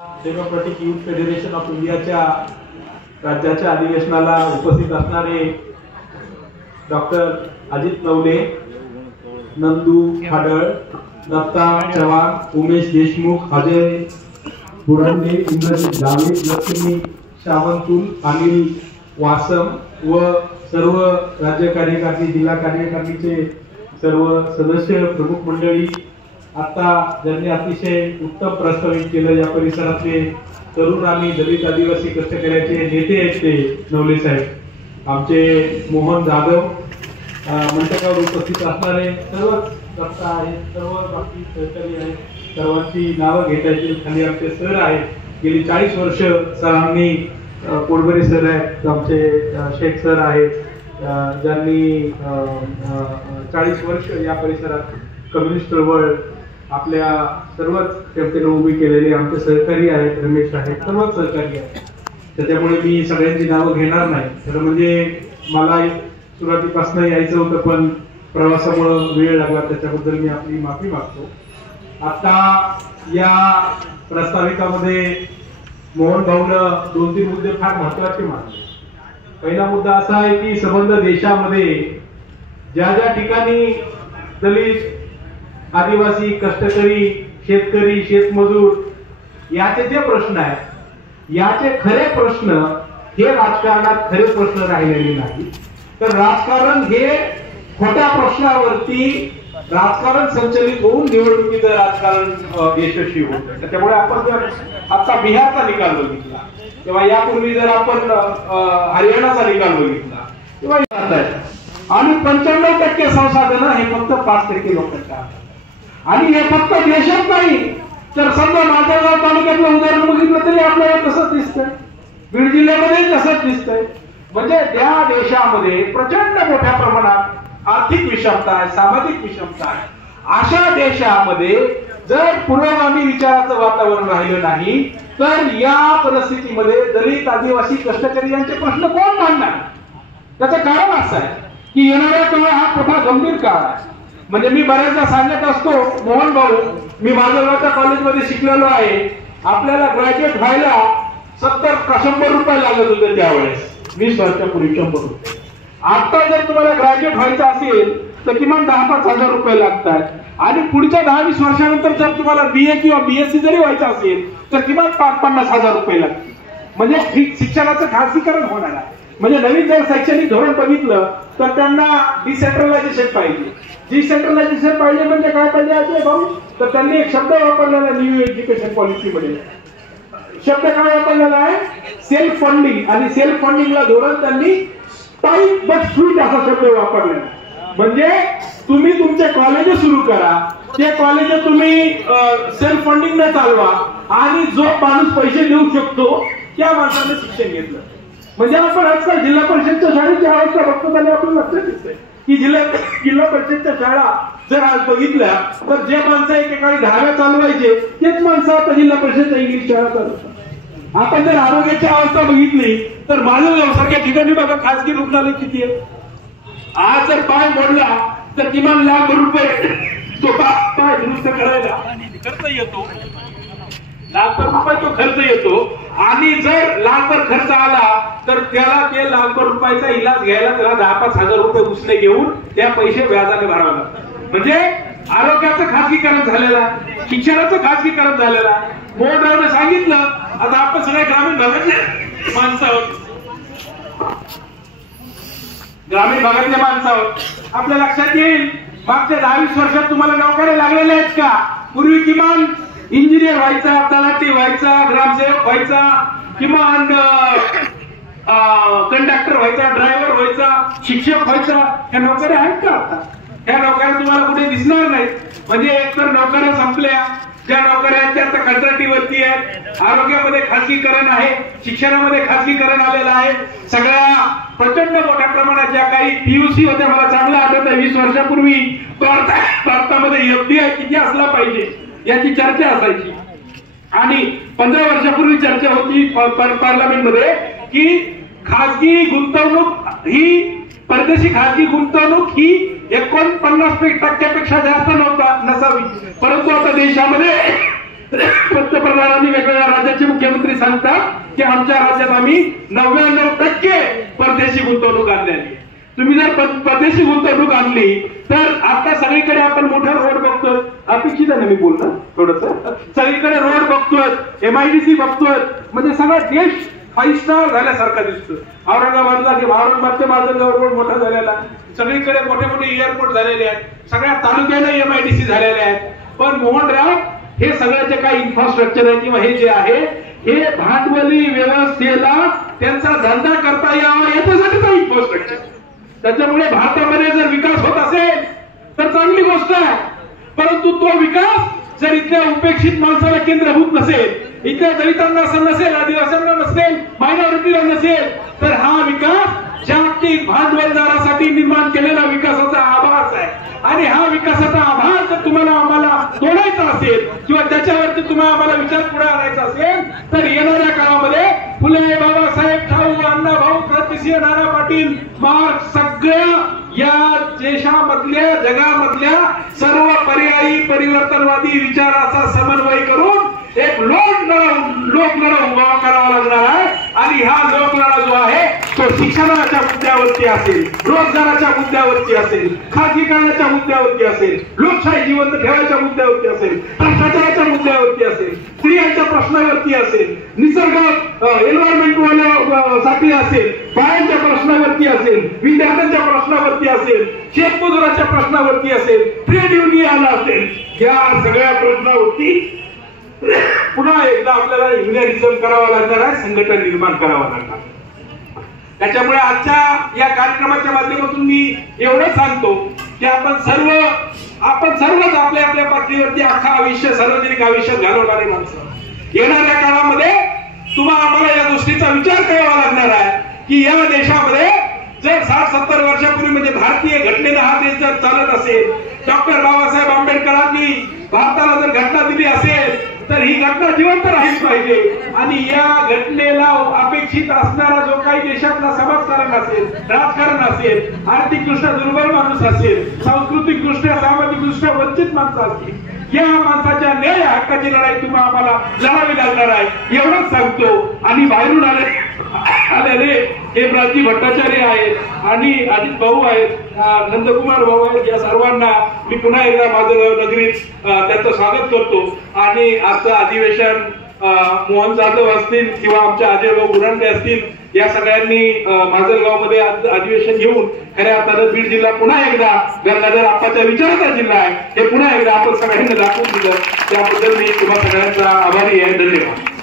Democratic youth federation of इंडियाच्या राज्याच्या अधिवेशनाला उपस्थित असणारे डॉक्टर अजित नवले, नंदू खाडळ, दत्ता चव्हाण, उमेश देशमुख, अजय बुरांडे, इंद्रजित गावित, लक्ष्मी सावंतुल, अनिल वासम व सर्व राज्य कार्यकारिणी, जिल्हा कार्यकारिणीचे सर्व सदस्य, प्रमुख मंडळी, आता ज्यांनी अतिशय उत्तम प्रस्तावित केलं, या परिसरातले तरुण आणि दलित आदिवासी कष्टकऱ्याचे नेते आहेत ते नवले साहेब, आमचे मोहन जाधव, मंडपावर उपस्थित असणारे सर्व दत्ता आहेत, सर्व बाकी सहकारी आहेत, सर्वांची नावं घेता येतील. खाली आमचे सर आहेत, गेली 40 वर्ष सरांनी, कोडबरे सर आहेत, आमचे शेख सर आहेत, ज्यांनी 40 वर्ष या परिसरात कम्युनिस्ट चळवळ आपल्या सर्वच कॅप्टन उभी केलेले आमचे सहकारी आहेत, रमेश आहेत, सर्वच सहकारी आहेत. त्याच्यामुळे मी सगळ्यांची नावं घेणार नाही. तर म्हणजे मला सुरुवातीपासून यायचं होतं, पण प्रवासामुळे वेळ लागला, त्याच्याबद्दल मी आपली माफी मागतो. आता या प्रस्ताविकामध्ये मोहन भाऊनं 2-3 मुद्दे फार महत्वाचे मानले. पहिला मुद्दा असा आहे की संबंध देशामध्ये ज्या ज्या ठिकाणी दलित, आदिवासी, कष्टकरी, शेतकरी, शेतमजूर याचे जे प्रश्न आहेत, याचे खरे प्रश्न हे राजकारणात खरे प्रश्न राहिलेले नाही. तर राजकारण हे खोट्या प्रश्नावरती राजकारण संचलित होऊन निवडणुकीचं राजकारण यशस्वी होतं. त्याच्यामुळे आपण जर आता बिहारचा निकाल बघितला किंवा यापूर्वी जर आपण हरियाणाचा निकाल बघितला किंवा आणि 95% संसाधनं हे फक्त 5% लोकांच्या हातात. आणि हे फक्त देशात नाही, तर समजा माझ्यागाव तालुक्यातलं उदाहरण बघितलं तरी आपल्याला तसंच दिसतंय, बीड जिल्ह्यामध्ये तसंच दिसतंय. म्हणजे त्या देशामध्ये प्रचंड मोठ्या प्रमाणात आर्थिक विषमता आहे, सामाजिक विषमता आहे. अशा देशामध्ये जर पुरोगामी विचाराचं वातावरण राहिलं नाही, तर या परिस्थितीमध्ये दलित, आदिवासी, कष्टकरी यांचे प्रश्न कोण मांडणार? त्याचं कारण असं आहे की येणारा काळ हा मोठा गंभीर काळ आहे. म्हणजे मी बऱ्याचदा सांगत असतो, मोहन भाऊ, मी माझ्या कॉलेजमध्ये शिकलेलो आहे, आपल्याला ग्रॅज्युएट व्हायला 70-100 रुपये लागत होते त्यावेळेस, 20 वर्षापूर्वी 100 रुपये. आता जर तुम्हाला ग्रॅज्युएट व्हायचं असेल तर किमान 10-5 हजार रुपये लागतात. आणि पुढच्या 10-20 वर्षानंतर जर तुम्हाला BA किंवा BSc जरी व्हायचं असेल तर किमान 5-50 हजार रुपये लागतील. म्हणजे शिक्षणाचं खासगीकरण होणार आहे. म्हणजे नवीन जर शैक्षणिक धोरण बघितलं तर त्यांना डिसेंट्रलायझेशन पाहिजे. डिसेंट्रलायझेशन पाहिजे म्हणजे काय पाहिजे अजय भाऊ? तर त्यांनी एक शब्द वापरलेला न्यू एज्युकेशन पॉलिसीमध्ये. शब्द काय वापरलेला आहे? Self funding. आणि सेल्फ फंडिंगला धोरण त्यांनी टाईट बट स्वीट असा शब्द वापरलेला. म्हणजे तुम्ही तुमचे कॉलेज सुरू करा, ते कॉलेज तुम्ही सेल्फ फंडिंग न चालवा, आणि जो माणूस पैसे देऊ शकतो त्या माणसाने शिक्षण घेतलं. म्हणजे आपण आजकाल जिल्हा परिषदच्या शाळेची अवस्था बघतो, त्याला आपल्याला लक्षात येतंय की जिल्हा परिषदच्या शाळा जर आज बघितल्या तर जे माणसं एकेकाळी 10व्या चालवायचे तेच माणसं आता जिल्हा परिषदच्या इंग्लिश शाळा चालवतात. आपण जर आरोग्याची अवस्था बघितली तर माझ्या सारख्या ठिकाणी बघा खासगी रुग्णालय किती आहे. आज जर पाय मोडला तर किमान ₹1,00,000 तो पाय दुरुस्त करायला खर्च येतो, ₹1,00,000 तो खर्च येतो. आणि जर ₹1,00,000 खर्च आला तर त्याला ते ₹1,00,000 इलाज घ्यायला त्याला 10-5 हजार रुपये उसने घेऊन त्या पैसे व्याजाने भरावे लागतात. म्हणजे आरोग्याचं खासगीकरण झालेलं आहे, शिक्षणाचं खासगीकरण झालेलं आहे. मोहनरावने सांगितलं, आता आपण सगळे ग्रामीण भागातले माणसं आहोत, ग्रामीण भागातले माणसं आहोत. आपल्या लक्षात येईल मागच्या 10-20 वर्षात तुम्हाला नोकऱ्या लागलेल्या आहेत का? पूर्वी किमान इंजिनियर व्हायचा, तलाठी व्हायचा, ग्रामसेवक व्हायचा, किमान कंडक्टर व्हायचा, ड्रायव्हर व्हायचा, शिक्षक व्हायचा. ह्या नोकऱ्या आहेत का? आता ह्या नोकऱ्या तुम्हाला कुठे दिसणार नाहीत. म्हणजे एकतर नोकऱ्या संपल्या, ज्या नोकऱ्या आहेत त्या कंत्राटीवरती आहेत. आरोग्यामध्ये खासगीकरण आहे, शिक्षणामध्ये खासगीकरण आलेलं आहे. सगळ्या प्रचंड मोठ्या प्रमाणात ज्या काही PUC होत्या, मला चांगलं आठवत आहे 20 वर्षापूर्वी भारतामध्ये FDI किती असला पाहिजे याची चर्चा असायची. आणि 15 वर्षापूर्वी चर्चा होती पार्लमेंटमध्ये की खासगी गुंतवणूक ही, परदेशी खासगी गुंतवणूक ही 49% जास्त नसावी. परंतु आता देशामध्ये पंतप्रधानांनी वेगवेगळ्या राज्याचे मुख्यमंत्री सांगतात की आमच्या राज्यात आम्ही 99% परदेशी गुंतवणूक आणली. तुम्ही जर परदेशी गुंतवणूक आणली तर आता सगळीकडे आपण मोठा रोड बघतोय. अपेक्षित आहे ना मी बोलणं थोडस. सगळीकडे रोड बघतोय, MIDC बघतोय, म्हणजे सगळा देश 5 स्टार झाल्यासारखा दिसतो. औरंगाबादचे माजलगाव रोड मोठा झालेला, सगळीकडे मोठे मोठे एअरपोर्ट झालेले आहेत, सगळ्या तालुक्याला MIDC झालेले आहेत. पण मोहनराव, हे सगळं जे काही इन्फ्रास्ट्रक्चर आहे किंवा हे जे आहे हे भांडवली व्यवस्थेला त्यांचा धंदा करता यावा याच्यासाठीचा इन्फ्रास्ट्रक्चर. त्याच्यामुळे भारतामध्ये जर विकास होत असेल तर चांगली गोष्ट आहे, परंतु तो विकास जर इथल्या उपेक्षित माणसाला केंद्रभूत नसेल, इथल्या दलितांना नसेल, आदिवासींना नसेल, मायनॉरिटीला नसेल, तर हा विकास जागतिक भांडवलदारासाठी निर्माण केलेला विकासाचा आभास आहे. आणि हा विकासाचा आभास जर तुम्हाला आम्हाला तोडायचा असेल किंवा त्याच्यावरती तुम्हाला आम्हाला विचार पुढे आणायचा असेल तर येणाऱ्या काळामध्ये फुले, बाबासाहेब, ठाऊ, अण्णाभाऊ, क्रांतिसिंह, नाना पाटील, मार्क्स, सगळ्या या देशामधल्या जगामधल्या सर्व पर्यायी परिवर्तनवादी विचाराचा समन्वय करून एक लोकलढा उभा करावा लागणार आहे. आणि हा लोकलढा जो आहे तो शिक्षणाच्या मुद्द्यावरती असेल, रोजगाराच्या मुद्द्यावरती असेल, खाजगीकरणाच्या मुद्द्यावरती असेल, लोकशाही जिवंत ठेवायच्या मुद्द्यावरती असेल, भ्रष्टाचाराच्या मुद्द्यावरती असेल, स्त्रियांच्या प्रश्नावरती असेल, निसर्ग एन्व्हायरमेंट साठी असेल, बाळांच्या प्रश्नावरती असेल, विद्यार्थ्यांच्या प्रश्नावरती असेल, शेतमजुराच्या प्रश्नावरती असेल, ट्रेड युनियन असेल, या सगळ्या प्रश्नावरती पुन्हा एकदा आपल्याला युनियनिझम करावा लागणार आहे, संघटन निर्माण करावं लागणार. त्याच्यामुळे आजच्या या कार्यक्रमाच्या माध्यमातून मी एवढं सांगतो की आपण सर्वच आपल्या आपल्या पातळीवरती अख्खा आयुष्य, सार्वजनिक आयुष्यात घालवणारी माणसं. येणाऱ्या काळामध्ये तुम्हाला आम्हाला या गोष्टीचा विचार करावा लागणार आहे की या देशामध्ये जर 60-70 वर्षापूर्वी म्हणजे भारतीय घटनेने हा देश जर चालत असेल, डॉक्टर बाबासाहेब आंबेडकरांनी भारताला जर घटना दिली असेल तर ही घटना जिवंत राहील पाहिजे. आणि या घटनेला अपेक्षित असणारा जो काही देशातला समाजकारण असेल, राजकारण असेल, आर्थिकदृष्ट्या दुर्बल माणूस असेल, सांस्कृतिकदृष्ट्या, सामाजिकदृष्ट्या वंचित माणसं असतील, या माणसाच्या न्याय हक्काची लढाई तुम्हाला आम्हाला लढावी लागणार आहे एवढंच सांगतो. आणि बाहेरून आलेले हे ब्राजी भट्टाचार्य आहेत आणि अजित भाऊ आहेत, नंदकुमार भाऊ आहेत, या सर्वांना मी पुन्हा एकदा माजलगाव नगरीत त्यांचं स्वागत करतो. आणि आजचं अधिवेशन मोहन जाधव असतील किंवा आमच्या अजय भाऊ बुरांडे असतील, या सगळ्यांनी माजलगाव मध्ये अधिवेशन घेऊन खऱ्या अर्थानं बीड जिल्हा पुन्हा एकदा गंगाधर आप्पाच्या विचाराचा जिल्हा आहे हे पुन्हा एकदा आपण सगळ्यांना दाखवून दिलं. त्याबद्दल मी तुम्हा सगळ्यांचा आभारी आहे. धन्यवाद.